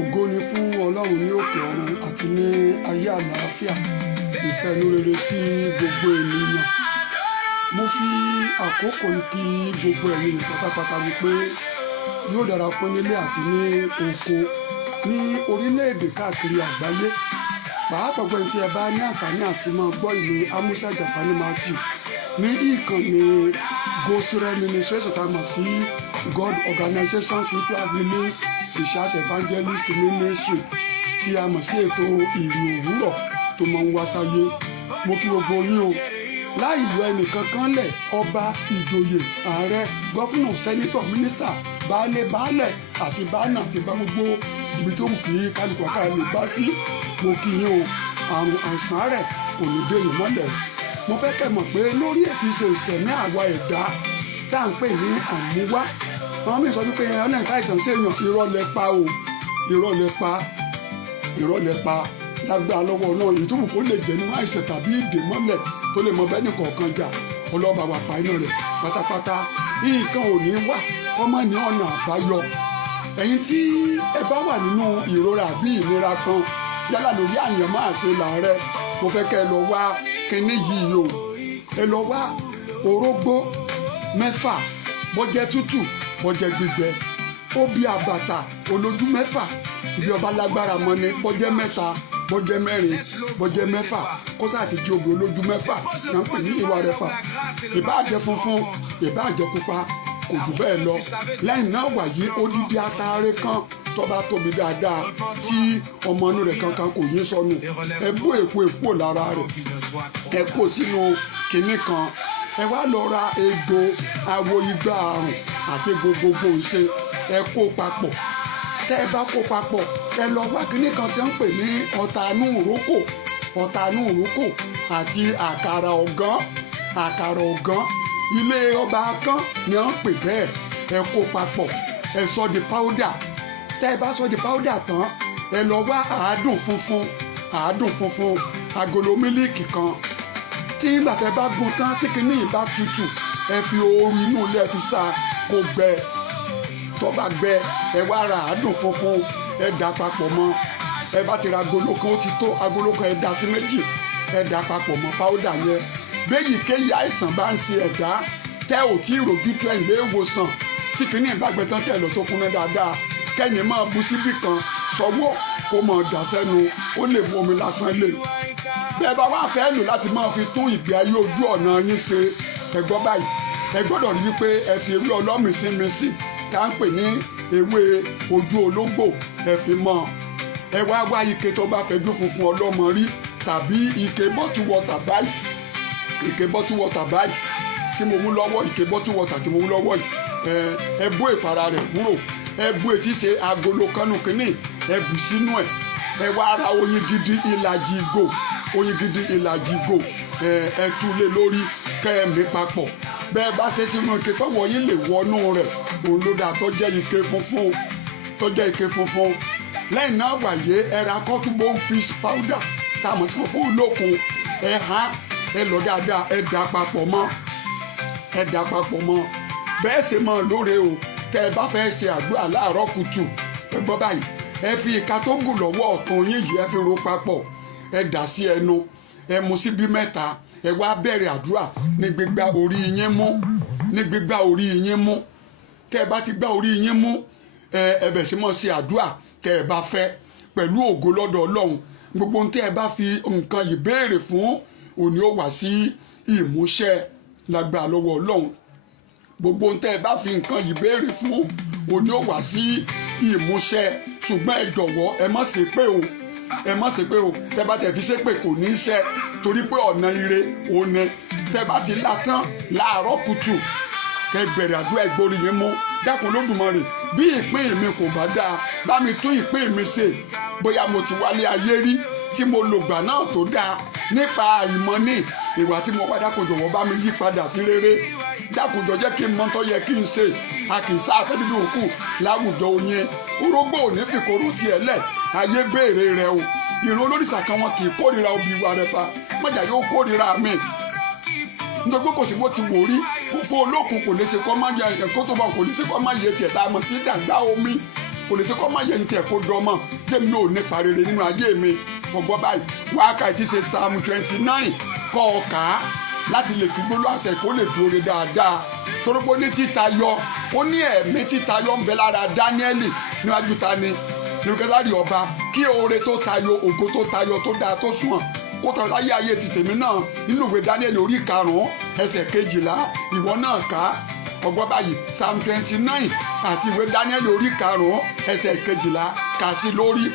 Ògo ni fún Ọlọ́run ní òkè ọ̀run àti ní ayé àlàáfíà, ìfẹ́ inú rere sí gbogbo ènìyàn. Mo fi àkókò kí gbogbo ẹ̀yin pátápátá wípé yóò dára fún nílé àti ní oko ní orílẹ̀-èdè káàkiri àgbáyé. Pàápàá gbẹ̀yìn tí ẹ bá ní àǹfààní àti máa gbọ́ ìwé Amusa Jafani Matthew ní ìkànnì Gosire Ministration tá a mọ̀ sí God Organization Spiritual Healing Research Evangelist Ministry tí a mọ̀ sí ètò ìrì òwúrọ̀ tó máa ń wá sáyé. Mo kí gbogbo yín o, láì yọ ẹnìkan kan lẹ̀, ọba, ìjòyè, ààrẹ, gọ́fúnà, sẹ́nítọ̀, mínísítà, baálẹ̀ àti báánà àti bá gbogbo ibi tó wù kí kálukú àkàrà lè bá sí. Mo kí yín o, àrùn àìsàn rẹ̀ kò ní dé yín mọ́lẹ̀. Mo fẹ́ kẹ́ mọ̀ pé lórí ètí ṣe ìṣẹ̀mí àwa ẹ̀dá tá à ń pè ní àmúwá, àwọn mìíràn sọ wípé ọ̀nà ìkáìsàn ṣèyàn, irọ́ lẹ pa o, irọ́ lẹ pa lágbára lọ́wọ́ náà èyí tó wù kó lè jẹ́ nínú àìsàn tàbí ìdè mọ́lẹ̀ tó lè mọ bẹ́ẹ̀ nìkọ̀ọ̀kan jà, ọlọ́ba wà pa iná rẹ̀ pátápátá. Nǹkan ò ní wà kọ́mọ́ ní ọ̀nà àbáyọ. Ẹ̀yin tí ẹ bá wà nínú ìrora àbí ìnira kan yálà lórí àyànmọ́ àṣẹ làárẹ̀, mo fẹ́ kẹ́ ẹ lọ wá kinní yìí o. Ẹ lọ wá orógbó 6 bọ́jẹ́ tútù bọ́jẹ́ gbígbẹ, obì àbàtà olójú 6 ibi ọba lágbára mọ́ ni, bọ́jẹ́ 3 bọ́jẹ́ 4 bọ́jẹ́ 6 kó sáà ti di obì olójú 6 tí wọ́n pè ní ìwà rẹ̀fà. Ìbáàjẹ́ funfun ìbáàjẹ́ pupa kò jù bẹ́ẹ̀ lọ. Lẹ́yìn náà wàyí odidi ataare kan tó bá tóbi dáadáa tí ọmọ inú rẹ̀ kankan kò ní sọnù. Ẹ bó èpo lára rẹ̀, ẹ kó sínú kinní kan. Ẹ wá lọ ra egbò awo igba àrùn àti gbogbogbò ṣe, ẹ kó papọ̀. Tẹ́ ẹ bá kó papọ̀, ẹ lọ wá kinní kan tí wọ́n ń pè ní ọ̀tànú òrókò àti àkàrà ọ̀gán. Ilé ọba kan ni wọ́n ń pè bẹ́ẹ̀. Ẹ kó papọ̀, ẹ sọ di powder. Tẹ́ ẹ bá sọ di powder tán, ẹ lọ wá àádùn funfun agolo mílíìkì kan. Tí ìgbà tẹ́ bá gún tán tí kinní yìí bá tutù, ẹ fi ooru inú ilé ẹ fi sá kó gbẹ. Tó bá gbẹ, ẹ wá ra àádùn funfun, ẹ dà papọ̀ mọ́. Ẹ bá ti ra agolo kan ó ti tó, agolo kan ẹ dà sí méjì, ẹ dà papọ̀ mọ́ powder yẹn. Béyìíkéyìí àìsàn bá ń ṣe ẹ̀dá tẹ́ ò tí ì rojú tó ẹ̀ ilé ìwòsàn, tí kinní ìbágbẹ tán tẹ́ lọ tó kúnná dáadáa, kẹ́ni máa bu síbì kan sọ́wọ́ kó máa dà sẹ́nu, ó lè mú omi lásán lè. Bẹ́ẹ̀ bá wá fẹ́ lò láti máa fi tún ìgbé ayé ojú ọ̀nà yín ṣe, ẹ gbọ́ báyìí, ẹ gbọ́dọ̀ rí wípé ẹ fi ewé ọlọ́mìsínmísì ká ń pè ní ewé ojú ológbò, ẹ fi mọ́. Ẹ wá ike tó bá fẹjú funfun ọlọ́mọ rí tàbí ike bottle water báyìí tí mo mú lọ́wọ́, ike bottle water tí mo mú lọ́wọ́ yìí, ẹ bó ìpara rẹ̀ kúrò, ẹ bó etí ṣe agolo kánú kínní, ẹ bù sínú ẹ̀. Ẹ wá ra oyin gidi ìlàjì ìgò, ẹ tú lé lórí, kẹ́ ẹ mí papọ̀. Bẹ́ẹ̀ bá ṣe sínú ike tọ́wọ́ yín lè wọnú rẹ̀, òun ló dà tó jẹ́ ike funfun. Lẹ́yìn náà wàyé ẹ ra cotton bone fish powder tá a mọ̀ sí funfun olókun, ẹ há, ẹ lọ dáadáa, ẹ dà papọ̀ mọ́. Bẹ́ẹ̀ ṣe mọ́ lóore o. Tẹ́ ẹ bá fẹ́ ṣe àdúrà láàárọ̀ kùtù, ẹ gbọ́ báyìí, ẹ fi ìka tó gùn lọ́wọ́ ọ̀tún yín yìí, ẹ fi ro papọ̀, ẹ dà sí ẹnu, ẹ mu síbí 3, ẹ wá bẹ̀rẹ̀ àdúrà ní gbígbá orí yín mú. Tẹ́ ẹ bá ti gbá orí yín mú, ẹ bẹ̀ sí mọ́ ṣe àdúrà tẹ́ ẹ bá fẹ́ pẹ̀lú ògo lọ́dọ̀ Ọlọ́run. Gbogbo ohun tẹ́ ẹ bá fi nǹkan yìí béèrè fún òní ó wá sí ìmúṣẹ lágbára lọ́wọ́ Ọlọ́run. Gbogbo ohun tẹ́ ẹ bá fi nǹkan yìí béèrè fún òní ó wá sí ìmúṣẹ. Ṣùgbọ́n ẹ jọ̀wọ́ ẹ má ṣe pé o, tẹ́ bá tẹ̀ fi ṣe pé kò ní í ṣẹ, torí pé ọ̀nà ire òun ni. Tẹ́ bá ti là tán láàárọ̀ kùtù, kẹ́ bẹ̀rẹ̀ àdúrà ìgbórí yín mú. Dákun Olódùmarè, bí ìpín mi kò bá dáa, bá mi tún ìpín mi ṣe. Bóyá mo ti wálé ayé rí tí mo lògbà náà tó dáa nípa àìmọ̀ ní ìwà tí mo wá, dákun jọ̀wọ́ bá mi yí padà sí rere. Dákun jọ̀ọ́ jẹ́ kí n mọ tó yẹ kí n ṣe. A kì í sáfẹ́ dídùn òkú láwùjọ oyin. Orógbó ò ní fìkorò tiẹ̀ lẹ̀, ayé béèrè rẹ̀ o. Ìran olórìṣà kan wọn kì í kórìíra obì wa rẹ̀ fa, mọ̀jà yóò kórìíra mi. Nítorí pé kò sí bó ti wò rí, funfun olókun kò lè ṣe kọ́ máa yẹ ẹ̀kọ́ tó bá kò lè ṣe kọ́ máa yẹ tiẹ̀ tá a mọ̀ sí dàgbà omi. kò lè ṣe kọ́ máa yẹ ní tiẹ̀ kó dọ́mọ̀ jẹ́mi náà ò nípa rere nínú ayé mi ọgbọ́n báyìí wákàtí ṣe Psalm 29 kọ́ ọ kà á láti lè kí gbólóhùn àṣẹ kó lè dúró dáadáa torí pé ó ní títayọ ó ní ẹ̀mí títayọ ń bẹ lára Dáníẹ́lì níwájú ta ni Nebukadnezari ọba kí oore tó tayọ ògo tó tayọ tó dáa tó sunwọ̀n kó tọ́ láyé ayé ti tèmi náà nínú ìwé Dáníẹ́lì orí 5 ẹsẹ̀ 12 ìwọ náà kà á ọgbọ́n báyìí Psalm 29 àti ìwé Dáníẹ́lì orí 5 ẹsẹ̀ 12 kà sí lórí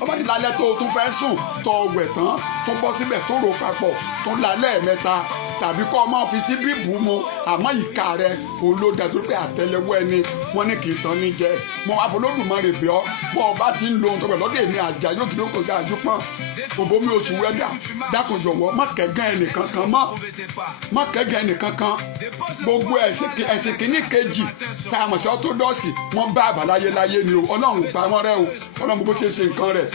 ọba ti lálẹ́ tó o tún fẹ́ sùn tó o wẹ̀ tán tó bọ́ síbẹ̀ tó rò papọ̀ tó lálẹ́ mẹ́ta tàbí kọ́ ọ máa fi sí bíbù mu àmọ́ ìka rẹ òun ló dẹ̀ tó pé àtẹ́lẹwọ́ ẹni wọ́n ní kì í tán ní jẹ mo wá fọlọ́dùmarè bẹ̀ ọ́ bọ́ ọba ti ń lo ohun tó pẹ̀ lọ́dọ̀ èmi àjà yóò kí ló kọjá àjùpọ̀n òbómi oṣù wẹ́dà dákun jọ̀wọ́ má kẹ́gàn ẹnìkan kan mọ́ má kẹ́gàn ẹnìkan kan gbogbo ẹ̀sìn kìíní kejì tá a mọ̀ sí ọ́tọ́dọ́ọ̀sì wọ́n bá àbáláyé láyé ni o ọlọ́run pa wọ́n rẹ́ o ọlọ́run bó ṣe ṣe nǹkan rẹ̀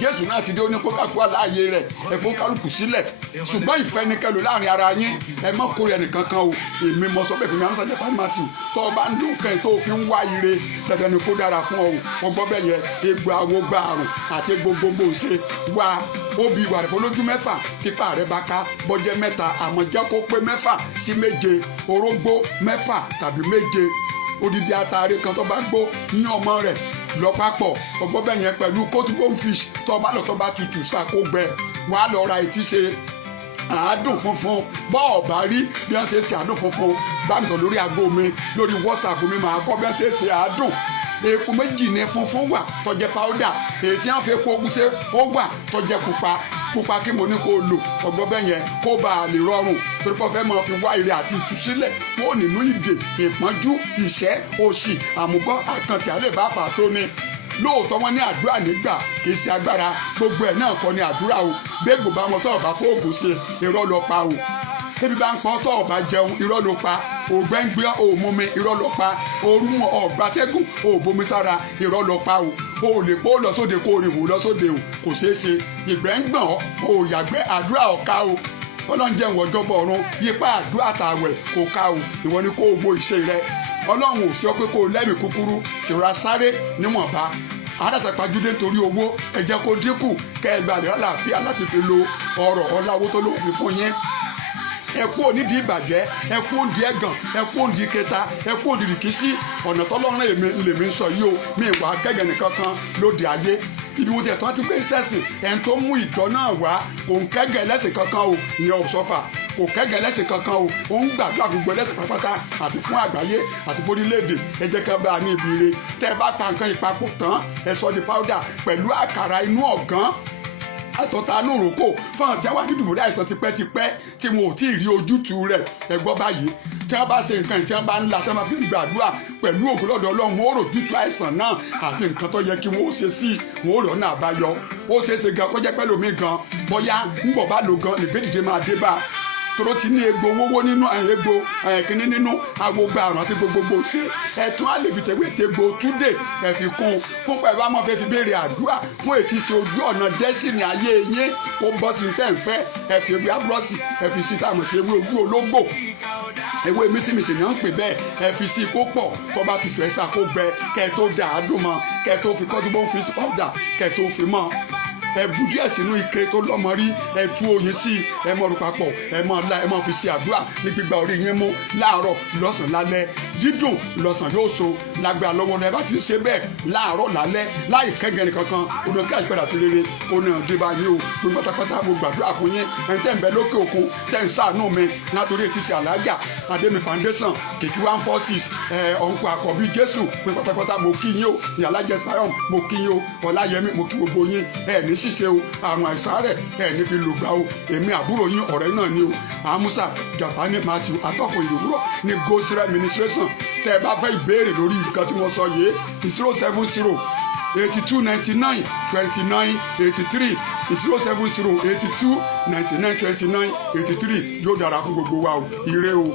Jésù náà ti dé ó ní kó kálukú àláàyè rẹ̀ ẹ fún kálukú sílẹ̀ ṣùgbọ́n ìfẹ́ ni kẹlò láàrin ara yín ẹ má kórè ẹnìkan kan o èmi mọ sọ bẹ́ẹ̀ fún mi àwọn sàjẹ́ fún Matthew tó o bá ń dún kẹ́yìn tó o fi ń wá ire dandan ni kó dára fún ọ o gbọ́ bẹ́ẹ̀ yẹn egbò awo gba àrùn àti gbogbogbò ṣe wá obì ìwà rẹ̀ fọlójú 6 tipa rẹ̀ bá ká bọ́jẹ́ 3 àmọ́ jẹ́ kó pé 6 sí 7 orógbó 6 tàbí 7 odidi atare kan tó bá gbó ní ọmọ rẹ̀ lọ papọ̀ ọgbọ́n bẹ́ẹ̀ yẹn pẹ̀lú cotton fish tó bá lọ tó bá tutù sàkó gbẹ wọ́n á lọ ra etí ṣe àádùn funfun bọ́ọ̀ bá rí bí wọ́n ṣe àádùn funfun bá mi sọ lórí aago mi lórí WhatsApp mi máa kọ́ bí wọ́n ṣe àádùn epo méjì ní funfun wà tó jẹ́ powder èyí tí wọ́n fi epo ogun ṣe ó wà tó jẹ́ pupa kí mo ní kó lò ọgbọ́n bẹ́ẹ̀ yẹn kó bá a lè rọrùn torí pé fẹ́ máa fi wá ire àti ìtúsílẹ̀ kó nínú ìdè ìpọ́njú ìṣẹ́ òṣì àmúbọ́ àkàntì àlèbáfà tó ní lóòótọ́ wọn ní àdúrà nígbà kì í ṣe agbára gbogbo ẹ̀ náà kọ́ ni àdúrà o gbégbò bá wọn tó ọba fóògùn ṣe irọ́ lọ pa o tẹ́bí bá ń pọ́n tó ọba jẹun irọ́ ló pa ògbẹ́ ń gbé òmùmí irọ́ ló pa òru ọ̀gbátẹ́gùn òbomi sára irọ́ ló pa o ò lè pọ́ lọ sóde kó o rìn wò lọ sóde o kò ṣeé ṣe ìgbẹ́ ń gbọ̀n ò yàgbẹ́ àdúrà ọ̀ka o ọlọ́njẹ́ ìwọ̀n jọ́bọ̀ ọ̀run yípa àdúrà tàwẹ̀ kò ká o ìwọ ni kó o gbó ìṣe rẹ ọlọ́run ò sọ pé kó o lẹ́mìí kúkúrú ṣèrà sáré níwọ̀nba àdàsàpàjúdé nítorí owó ẹ jẹ́ kó dínkù kẹ́ ẹ gbàdúrà àlàáfíà láti fi lo ọrọ̀ ọláwó tó lóun fi fún yín ẹ kú onídìí ìbàjẹ́ ẹ kú òǹdí ẹ̀gàn ẹ kú òǹdí kẹta ẹ kú òǹdí rìkísí ọ̀nà tọ́lọ́run lèmi ń sọ yìí o mi ìwà kẹ́gẹ́ nìkan kan lóde ayé ibi mo ti ẹ̀tọ́ ti gbé sẹ́sìn ẹni tó mú ìjọ náà wá kò ń kẹ́gẹ́ ẹlẹ́sìn kankan o ìyẹn ò sọ́fà kò kẹ́gẹ́ ẹlẹ́sìn kankan o ó ń gbàdúrà gbogbo ẹlẹ́sìn pátápátá àti fún àgbáyé àti fún orílẹ̀-èdè ẹ jẹ́ ká bá a ní ibi ire tẹ́ ẹ bá pa nǹkan ìpapò tán ẹ sọ di powder pẹ̀lú àkàrà inú ọ̀gán àtọ̀tánú òrókò fáwọn tí wọ́n wá ní dùbúlẹ̀ àìsàn tipẹ́tipẹ́ tí wọn ò tí ì rí ojútùú rẹ̀ ẹ gbọ́ báyìí tí wọ́n bá ṣe nǹkan tí wọ́n bá ń la tí wọ́n bá fi gbàdúrà pẹ̀lú ògo lọ́dọ̀ Ọlọ́run wọn ò rò ojútùú àìsàn náà àti nǹkan tó yẹ kí wọ́n ó ṣe sí wọn ò rọ̀ náà àbáyọ ó ṣeé ṣe gan kó jẹ́ pẹ́ lómi gan bóyá ń bọ̀ bá lò gan nìgbèdìde máa dé bá toro ti ní egbò owó nínú egbò kínní nínú agbogbo àrùn àti gbogbogbò ṣe ẹtún àlèfitẹwé tegbò túdè ẹfì fún pẹ̀lú àmọ́ fẹ́ fi béèrè àdúrà fún ètí sí ojú ọ̀nà destiny ayé yín kó bọ́ sí tẹ̀ ń fẹ́ ẹfì ewé abúlọ́sì ẹfì sí tàmù sí ewé ojú ológbò ewé mísìmísì náà ń pè bẹ́ẹ̀ ẹfì sí kó pọ̀ kó bá tutù ẹ̀sà kó gbẹ kẹ́ tó dà á dùn mọ́ kẹ́ tó fi kọ́tùbọ̀ fi powder kẹ́ tó fi mọ́ ẹ bu díẹ̀ sínú ike tó lọ́mọ rí ẹ tú oyin sí ẹ mọ̀ ọ́rùn papọ̀ ẹ mọ̀ fi ṣe àdúrà ní gbígba orí yín mú láàárọ̀ lọ́sàn-án lálẹ́ dídùn lọ́sàn yóò so lágbára lọ́wọ́ náà ẹ bá ti ṣe bẹ́ẹ̀ láàárọ̀ lálẹ́ láì kẹ́gẹ́rin kankan ònà kí àyípadà sí rere ònà débà yín o gbogbo pátápátá mo gbàdúrà fún yín ẹni tẹ́ ń bẹ lókè òkun tẹ́ ń ṣàánú mi látòrí ètí ṣe àlágà Adémi Foundation kìkì 146 ọ̀nkọ àkọ́bí Jésù pé pátápátá mo kí yín o ìyàlá jẹ́sípáyọ̀m mo kí yín o Ọláyẹmí mo kí gbogbo yín ní ṣíṣe o àrùn àìsàn rẹ̀ ní fi lògbà o èmi àbúrò yín ọ̀rẹ́ náà ni o Amusa Jafani Matthew atọ́kùn ìdòwúrọ̀ ní Gosira Administration tẹ́ ẹ bá fẹ́ ìbéèrè lórí nǹkan tí mo sọ yìí 070 8299 29 83 070 8299 29 83 yóò dára fún gbogbo wa o ire o.